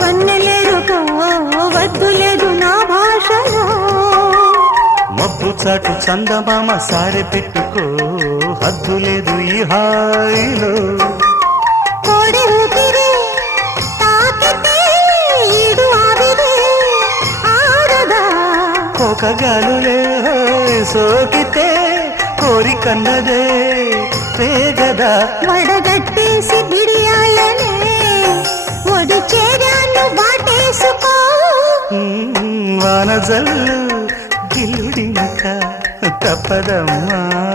వన్నెలేరుకో వద్దు లేదు నా భాషలో. మబ్బు చాటు చందమామ సారె పెట్టుకో హద్దు లేదు ఈ హాయిలో. కోడి ఊపిరి తాకితే ఈడు ఆవిరి ఆరదా. కోకగాలులే సోకితే కోరికన్నదే పేగదా. వడగట్టేసి బిడియాలనే ఒడి చేరాను వాటేసుకో. వానజల్లు గిల్లుడింక తప్పదమ్మా.